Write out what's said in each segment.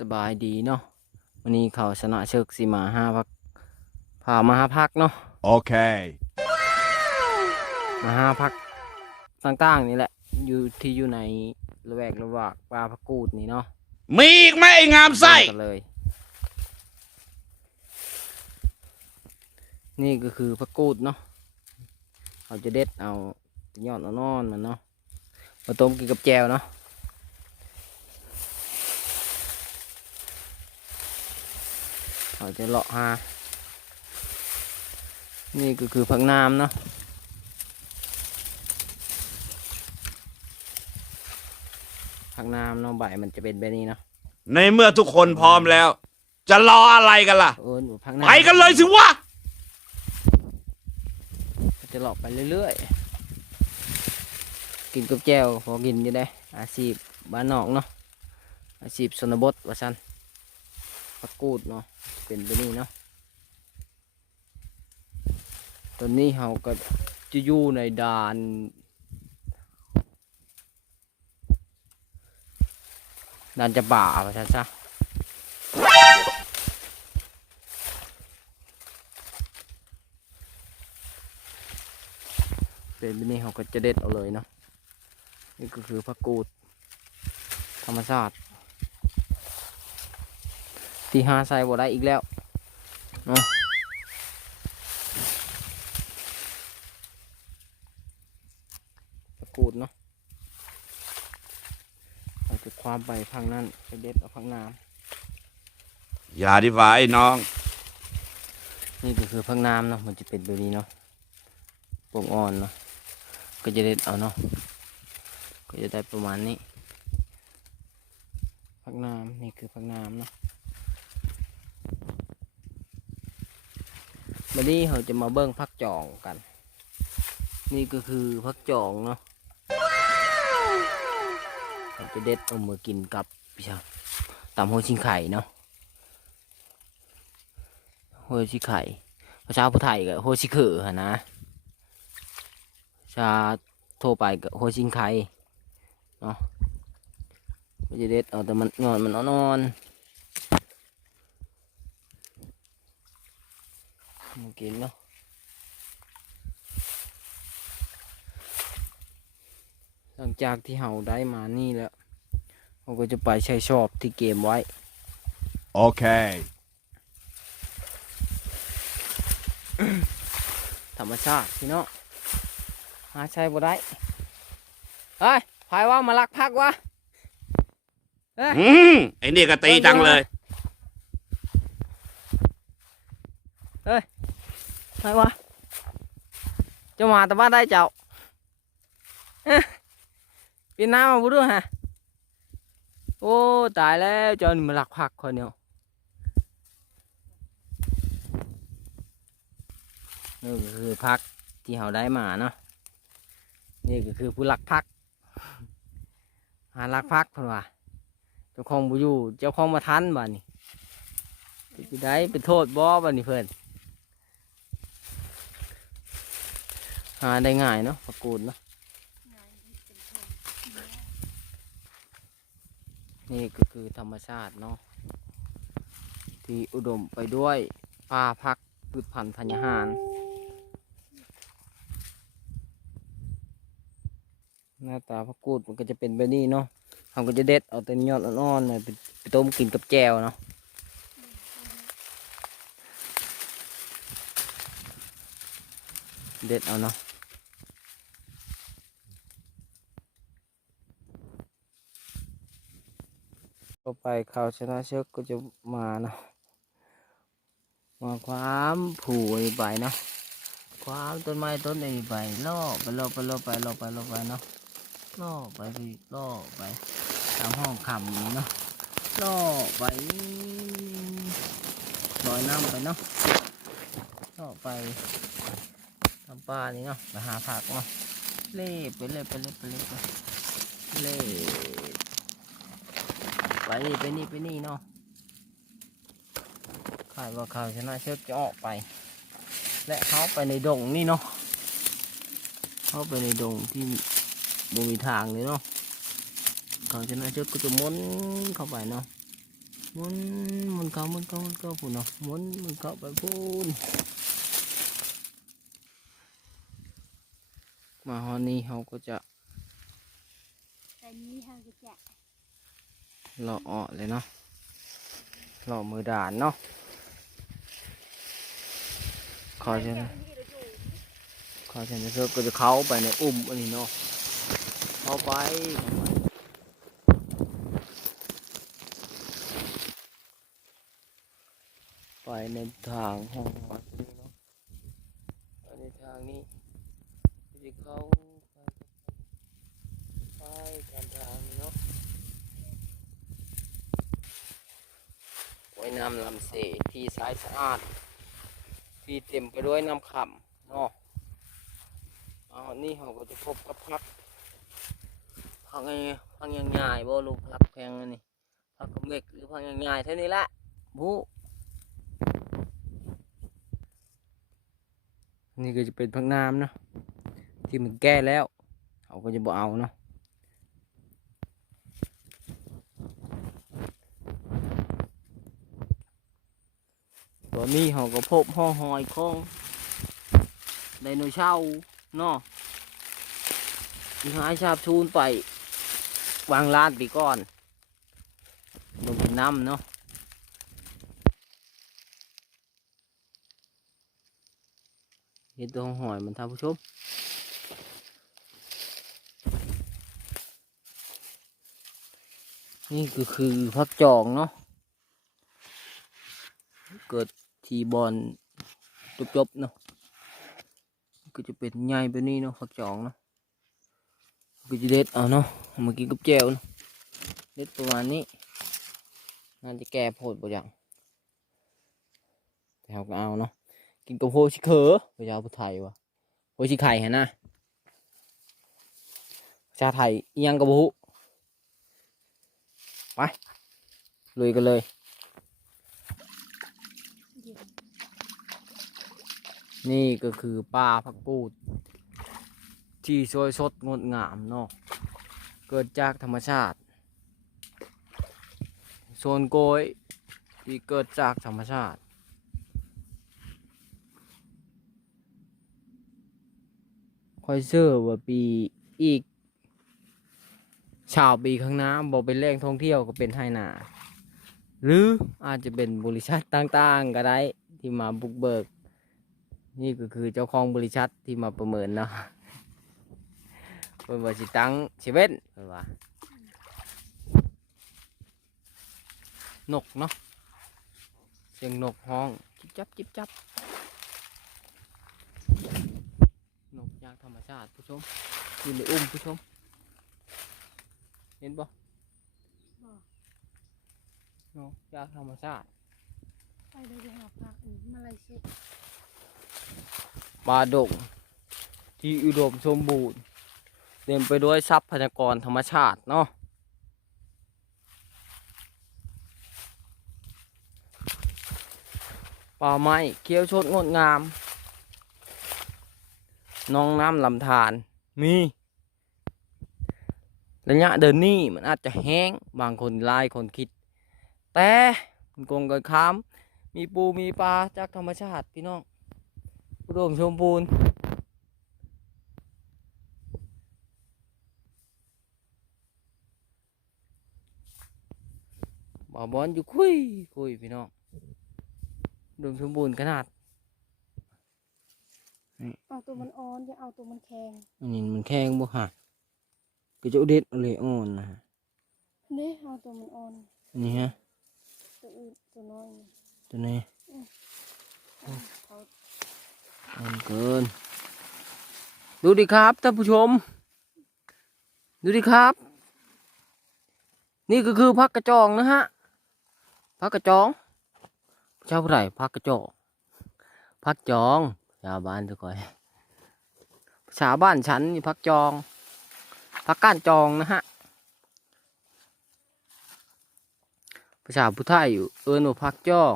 สบายดีเนาะวันนี้เขาชนะเชิกสีมาห้าพักพามาห้าพักเนาะ Okay. มาห้าพักต่างๆนี่แหละ อยู่ที่อยู่ในระแวกระหว่างปลาพักกูดนี่เนาะมีอีกไหมไอ้งามไส้เบิ่งกันเลย นี่ก็คือพักกูดเนาะเขาจะเด็ดเอายอดเอานอนมันเนาะมาต้มกินกับแจวเนาะ เขาจะเลาะหา นี่ก็คือผักน้ำเนาะผักน้ำเนาะใบมันจะเป็นแบบนี้เนาะในเมื่อทุกคนพร้อมแล้ว จะรออะไรกันล่ะ เออหนูผักน้ำไปกันเลยสิวะจะหลอกไปเรื่อยๆ กินกับแจวพอกินอยู่ได้ อาชีพบ้านนอกเนาะ อาชีพชนบทว่าซัน ผักกูดเนาะเป็นแบบนี้เนาะตอนนี้เราก็จะอยู่ในด่านด่านจะบ่าว่าซันซะเป็นแบบนี้เขาก็จะเด็ดเอาเลยเนาะนี่ก็คือผักกูด ธรรมชาติ ที่หาใส่บ่ได้อีกแล้วเนาะผักกูดเนาะเราจะความไปพังนั้นไปเด็ดเอาพังน้อย่าดีฝ่าไอ้น้องำนี่ก็คือพังน้ำเนาะมันจะเป็นแบบนี้เนาะปงอ่อนเนาะก็จะเด็ดเอาเนาะก็จะได้ประมาณนี้พักน้ำนี่คือพักน้ำเนาะ วันนี้เราจะมาเบิ้งพักจองกัน นี่ก็คือพักจองเนาะเราจะเด็ดเอามากินกับพี่ชาวตำหัวชิงไข่เนาะหัวชิงไข่ภาษาผู้ไทยกับหัวชิเขือนนะภาทั่วไปกับหัวชิงไข่เนาะมันจะเด็ดเอาแต่มันงอนมันนอนๆมา กินเนาะหลังจากที่เห่าได้มานี่แล้วเราก็จะไปใช้ชอบที่เกมไว้ Okay. ธรรมชาติพี่เนาะหาใช้บ่ได้เฮ้ยพายว่ามาลักพักวะอืมไอ้นี่ก็ตีจังเลยพาย วะจะมาแต่ว่าได้เจ้าปีนน้ำมาบุด้วยฮะโอ้ตายแล้วเจ้านี่มาลักพักคนเดียวนี่ก็คือพักที่เขาได้มาเนาะนี่ก็คือผู้หลักพักหาหลักพักเพิ่อนว่าเจ้าของบุอยู่เจ้าของมาทันบ้านี่จะได้เป็นโทษบ่บ้านนี่เพิ่อน หาได้ง่ายเนาะผักกูดเนาะนี่ก็คือธรรมชาติเนาะที่อุดมไปด้วยป่าพักพืชพันธุ์ธัญญาหาร หน้าตาผักกูดมันก็จะเป็นแบบนี้เนาะเขาก็จะเด็ดเอาแต่ยอดอ่อนๆเนี่ยไปไปต้มกินกับแจวเนาะเด็ดเอาเนาะ ไปเขาชนะเชือกก็จะมาเนาะมาความผูไอ้ใบเนาะความต้นไม้ต้นไอ้ใบล่อไปล่อไปล่อไปล่อไปล่อไปเนาะล่อไปล่อไปตามห้องคำนี้เนาะล่อไปลอยน้ำไปเนาะล่อไปทำปลานี่เนาะไปหาผักเนาะเล่ไปเล่ไปเล่ไปเล่ไปเล่ ไปนี่ไปนี่ไปนี่เนาะขายว่าข่าวชนะเชือกจะออกไป และเขาไปในดงนี่เนาะเขาไปในดงที่บ่มีทางเลยเนาะข่าวชนะเชือกก็จะม้วนเข้าไปเนาะหมุนหมุนเข้าหมุนเข้าหมุนเข้าพุ่นเนาะหมุนหมุนเข้าไปพุ่นมาฮอนนี้เขาก็จะต่นี้ฮะก็จะ เลาะออเลยเนาะเลาะมือด่านเนาะขอฉันขอฉันจะเชิญก็จะเข้าไปในอุ้มอันนี้เนาะเข้าไปไปในทางห้องวัดนี้เนาะไปในทางนี้จะเข้าไปทาง น้ำลำเสที่สายสะอาด ที่เต็มไปด้วยน้ำขำเนาะเอานี่เขาก็จะพบกับพักพักไงพักยังง่ายบ่ลูกพักแพงนี่พักกระเมกหรือพักยังง่ายเท่านี้แหละบูนี่ก็จะเป็นพักน้ำเนาะที่มันแก้แล้วเขาก็จะบ่เอาเนาะ ตัวนี้เขาก็พบห่อหอยของไดโนเสาร์เนาะที่หายชาบชูนไปวางลาดไปก่อนลงนน้ำเนาะเห็นตัวหอยมันท่านผู้ชมนี่ก็คือพักจองเนาะเกิด ทีบอลจบๆเนาะก็จะเป็นใหญ่แบบนี้เนาะพักจองเนาะก็จะเด็ดเอาเนาะเอามากินกับแจวเนาะเด็ดประมาณนี้น่าจะแก่โพดบ่อย่างแต่เราก็เอาเนาะกินกับโพชิเคอพระเจ้าพุทธไทยวะโพชิไข่ฮะนะชาไทยยังกับบุไปลุยกันเลย นี่ก็คือปลาผักกูด ที่สวยสดงดงามเนาะเกิดจากธรรมชาติโซนโกยที่เกิดจากธรรมชาติ คอยเชื่อว่าปีอีก ชาวปีข้างหน้าบอกเป็นแหล่งท่องเที่ยวก็เป็นไฮนา หรืออาจจะเป็นบริษัทต่างๆ ก็ได้ที่มาบุกเบิก นี่ก็คือเจ้าของบริษัทที่มาประเมินเนาะเพิ่นว่าสิตั้งเซเว่นเพิ่นว่านกเนาะเสียงนกห้องจิบจับจิบจับนกยางธรรมชาติผู้ชมอยู่ในอุ้มผู้ชม เห็นปะบ่นกยางธรรมชาติไปเลยไปหาผักอันมาลายสุก ปลาดงที่อุดมสมบูรณ์เต็มไปด้วยทรัพยากรธรรมชาติเนาะป่าไม้เขียวชดงดงามน้องน้ำลำธารมีระยะเดินนี่มันอาจจะแห้งบางคนหลายคนคิด แต่มันกงกันข้าม มีปูมีปลาจากธรรมชาติพี่น้อง อุดมสมบูรณ์บ่าวบอลอยู่คุยคุยพี่น้องอุดมสมบูรณ์ขนาดเอาตัวมันอ่อนจะเอาตัวมันแข็งอันนี้มันแข็งบ่ฮะก็จะเอาเด็ดเอาเลยอ่อนนะฮะนี่เอาตัวมันอ่อนอันนี้ฮะตัวอื่นตัวน้อยนี่ตัวนี้เขา อ่อนเกิน ดูดิครับท่านผู้ชม ดูดิครับ นี่ก็คือพักกระจองนะฮะพักกระจองเจ้าผู้ใดพักกระจองพักจองชาวบ้านทุกคนชาวบ้านฉันนี่พักจองพักก้านจองนะฮะภาษาผู้ไทยอยู่เอิ้นว่าพักจอง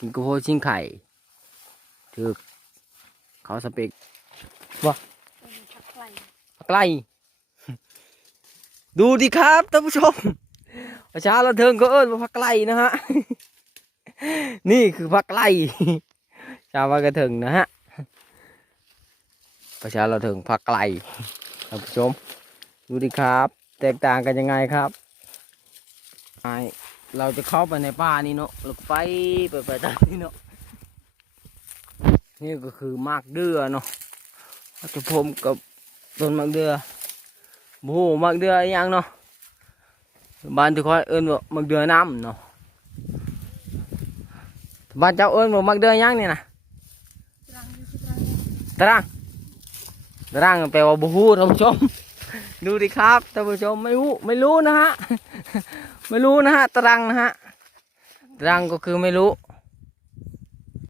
กินกระโพดชิงไข่ถือเขาสเปกตัวมันผักไกลผักไล่ดูดิครับท่านผู้ชมประชาละเทิงก็เอิ้นว่าพักไล่นะฮะ นี่คือพักไล่ชาวว่ากระเถิงนะฮะประชาละเทิงพักไล่ท่านผู้ชม ดูดิครับ แตกต่างกันยังไงครับไอ เราจะเข้าไปในป่านี่เนาะลกไปไปไปตามนี่เนาะนี่ก็คือมากเดือเนาะจะพมกับต้นมากเดือโอ้โหมากเดืออหยังเนาะบ้านที่คอยเอิ้นว่ามักเดือน้ำเนาะบ้านเจ้าเอิ้นว่ามักเดือหยังนี่นะตรังตรังเนี่ยตารางตารางแปลว่าบูฮูท่านผู้ชม ดูดิครับท่านผู้ชมไม่รู้ไม่รู้นะฮะ ไม่รู้นะฮะตรังนะฮะตรังก็คือไม่รู้